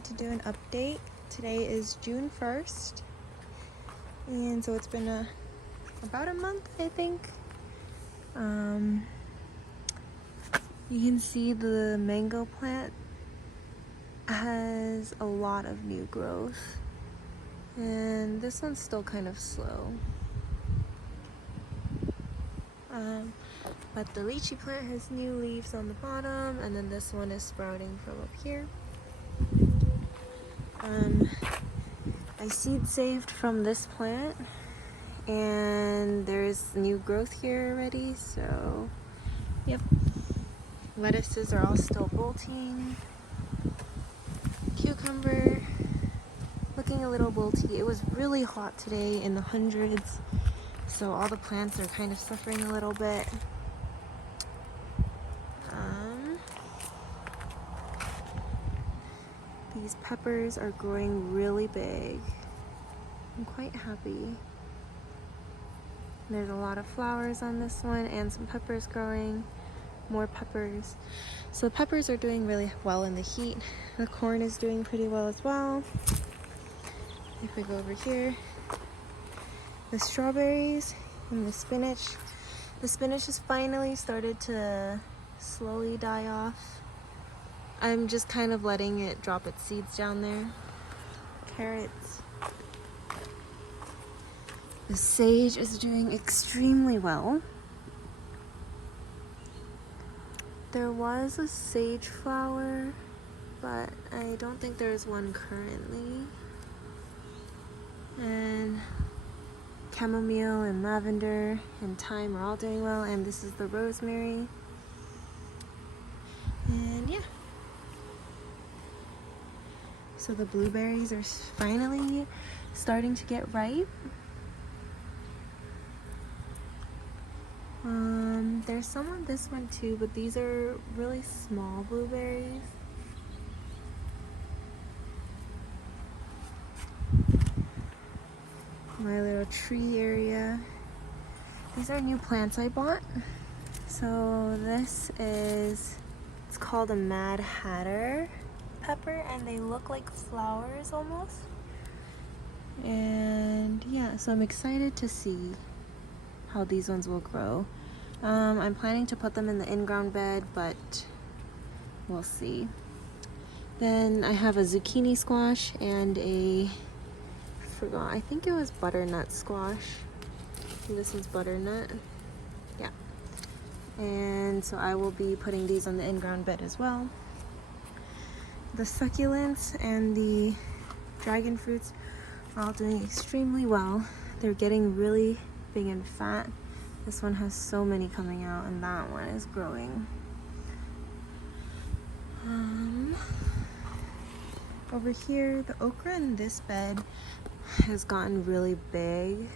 wanted to do an update. Today is June 1st, and so it's been about a month, I think. You can see the mango plant has a lot of new growth, and this one's still kind of slow. But the lychee plant has new leaves on the bottom, and then this one is sprouting from up here. I seed saved from this plant, and there's new growth here already, so yep. Lettuces are all still bolting. Cucumber looking a little bolty. It was really hot today, in the hundreds, so all the plants are kind of suffering a little bit. These peppers are growing really big. I'm quite happy. There's a lot of flowers on this one and some peppers growing. More peppers. So the peppers are doing really well in the heat. The corn is doing pretty well as well. If we go over here, the strawberries and the spinach. The spinach has finally started to slowly die off. I'm just kind of letting it drop its seeds down there. Carrots. The sage is doing extremely well. There was a sage flower, but I don't think there's one currently. And chamomile and lavender and thyme are all doing well, and this is the rosemary. And yeah. So the blueberries are finally starting to get ripe. There's some on this one too, but these are really small blueberries. My little tree area. These are new plants I bought. So this is, it's called a Mad Hatter pepper, and they look like flowers almost. And yeah, so I'm excited to see how these ones will grow. I'm planning to put them in the in-ground bed, but we'll see. Then I have a zucchini squash and I think it was butternut squash. And this one's butternut. Yeah. And so I will be putting these on the in-ground bed as well. The succulents and the dragon fruits are all doing extremely well. They're getting really big and fat. This one has so many coming out, and that one is growing. Over here, the okra in this bed has gotten really big.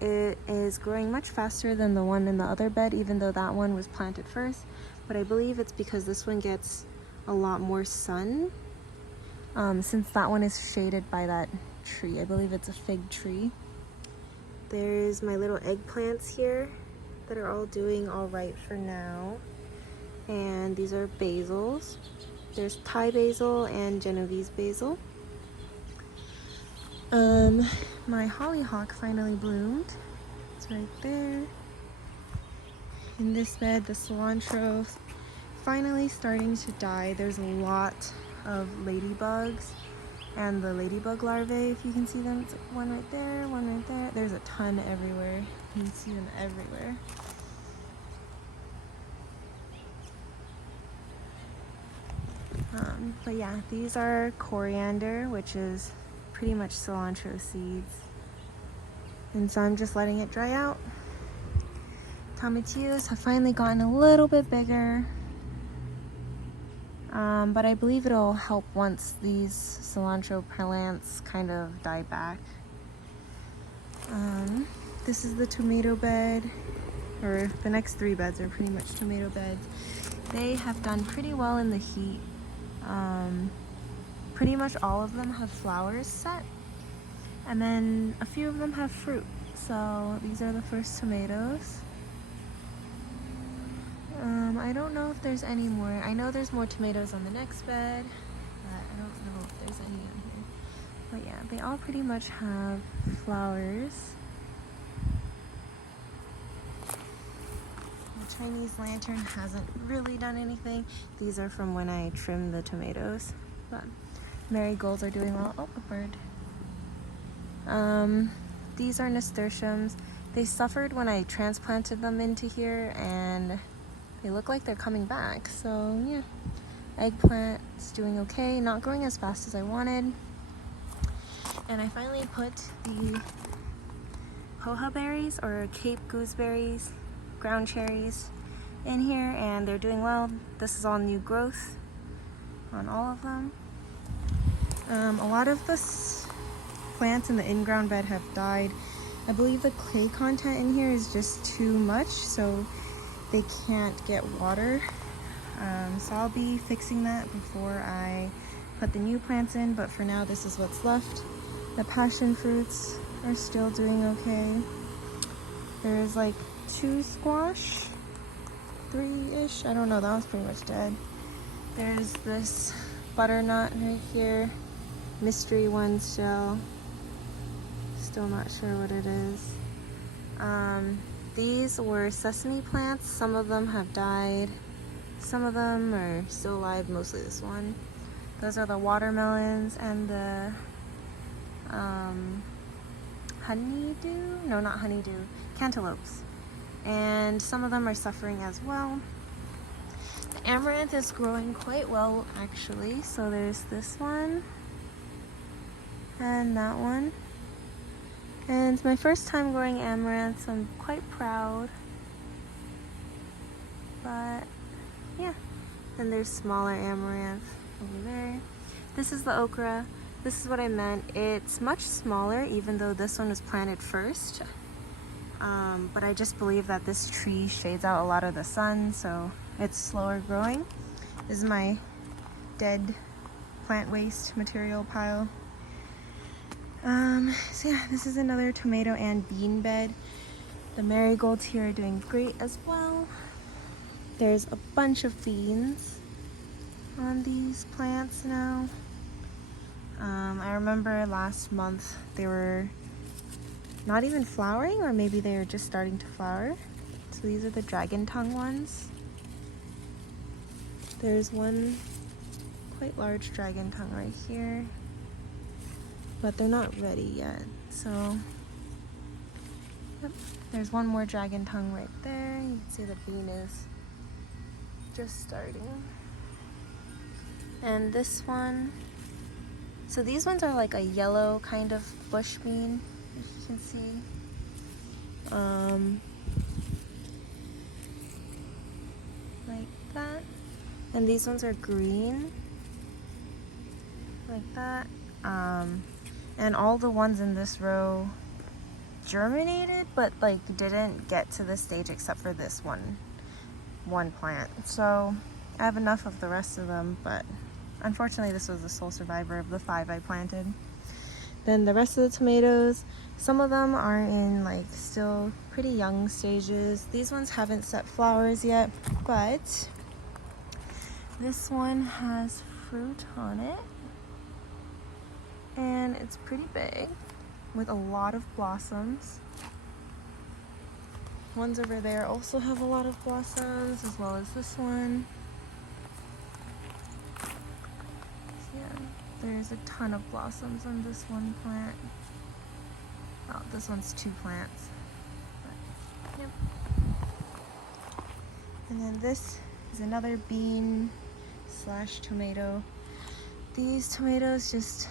It is growing much faster than the one in the other bed, even though that one was planted first. But I believe it's because this one gets a lot more sun, since that one is shaded by that tree. I believe it's a fig tree. There's my little eggplants here that are all doing all right for now. And these are basils. There's Thai basil and Genovese basil. My hollyhock finally bloomed. It's right there. In this bed, the cilantro finally starting to die. There's a lot of ladybugs and the ladybug larvae, if you can see them. It's one right there, one right there. There's a ton everywhere. You can see them everywhere. But yeah, these are coriander, which is pretty much cilantro seeds. And so I'm just letting it dry out. Tomatillos have finally gotten a little bit bigger. But I believe it'll help once these cilantro plants kind of die back. This is the tomato bed, or the next three beds are pretty much tomato beds. They have done pretty well in the heat. Pretty much all of them have flowers set, and then a few of them have fruit. So these are the first tomatoes. I don't know if there's any more. I know there's more tomatoes on the next bed. but I don't know if there's any on here. But yeah, they all pretty much have flowers. The Chinese lantern hasn't really done anything. These are from when I trimmed the tomatoes. But marigolds are doing well. Oh, a bird. These are nasturtiums. They suffered when I transplanted them into here, and they look like they're coming back. So yeah, eggplant's doing okay, not growing as fast as I wanted. And I finally put the hoja berries, or Cape gooseberries, ground cherries, in here, and they're doing well. This is all new growth on all of them. A lot of the plants in the in-ground bed have died. I believe the clay content in here is just too much, so they can't get water. So I'll be fixing that before I put the new plants in, but for now this is what's left. The passion fruits are still doing okay. There's like 2 squash, 3-ish, I don't know, that one's pretty much dead. There's this butternut right here, mystery one still not sure what it is. These were sesame plants. Some of them have died, some of them are still alive, mostly this one. Those are the watermelons and the honeydew? No, not honeydew, cantaloupes. And some of them are suffering as well. The amaranth is growing quite well actually. So there's this one and that one. And it's my first time growing amaranth, so I'm quite proud. But yeah, then there's smaller amaranth over there. This is the okra. This is what I meant. It's much smaller, even though this one was planted first. But I just believe that this tree shades out a lot of the sun, so it's slower growing. This is my dead plant waste material pile. So yeah, this is another tomato and bean bed. The marigolds here are doing great as well. There's a bunch of beans on these plants now. I remember last month they were not even flowering, or maybe they were just starting to flower. So these are the dragon tongue ones. There's one quite large dragon tongue right here, but they're not ready yet. So yep, there's one more dragon tongue right there. You can see the bean is just starting. And this one, so these ones are like a yellow kind of bush bean, as you can see. Like that. And these ones are green, like that. And all the ones in this row germinated, but like didn't get to this stage except for this one plant. So I have enough of the rest of them, but unfortunately this was the sole survivor of the 5 I planted. Then the rest of the tomatoes, some of them are in like still pretty young stages. These ones haven't set flowers yet, but this one has fruit on it. And it's pretty big with a lot of blossoms. Ones over there also have a lot of blossoms, as well as this one. So yeah, there's a ton of blossoms on this one plant. Oh, this one's 2 plants. But, yep. And then this is another bean / tomato. These tomatoes just,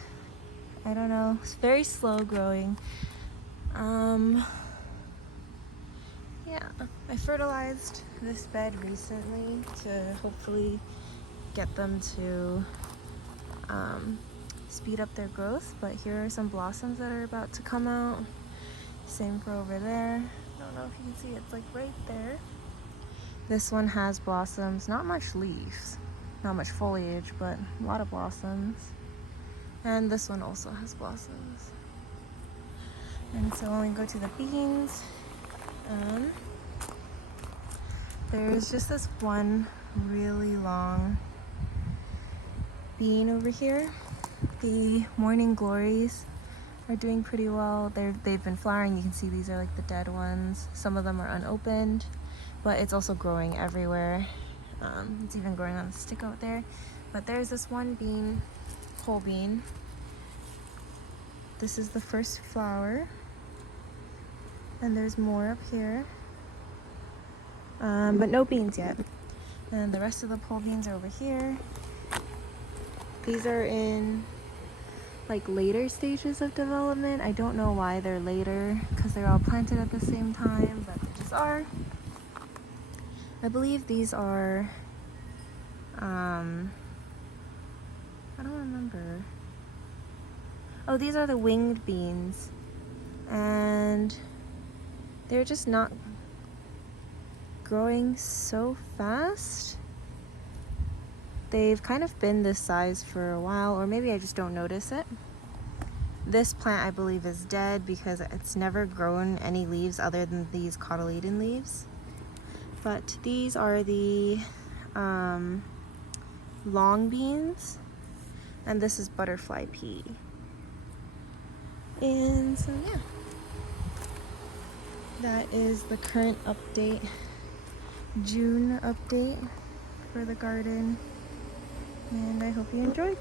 I don't know, it's very slow growing. Yeah, I fertilized this bed recently to hopefully get them to speed up their growth, but here are some blossoms that are about to come out. Same for over there. I don't know if you can see, it's like right there. This one has blossoms, not much leaves, not much foliage, but a lot of blossoms. And this one also has blossoms. And so when we go to the beans, there's just this one really long bean over here. The morning glories are doing pretty well. They've been flowering. You can see these are like the dead ones. Some of them are unopened, but it's also growing everywhere. It's even growing on the stick out there. But there's this one bean, whole bean. This is the first flower. And there's more up here. But no beans yet. And the rest of the pole beans are over here. These are in like later stages of development. I don't know why they're later, because they're all planted at the same time, but they just are. I believe these are, I don't remember. Oh, these are the winged beans. And they're just not growing so fast. They've kind of been this size for a while, or maybe I just don't notice it. This plant, I believe, is dead because it's never grown any leaves other than these cotyledon leaves. But these are the long beans, and this is butterfly pea. And so yeah, that is the current update, June update for the garden. And I hope you enjoyed.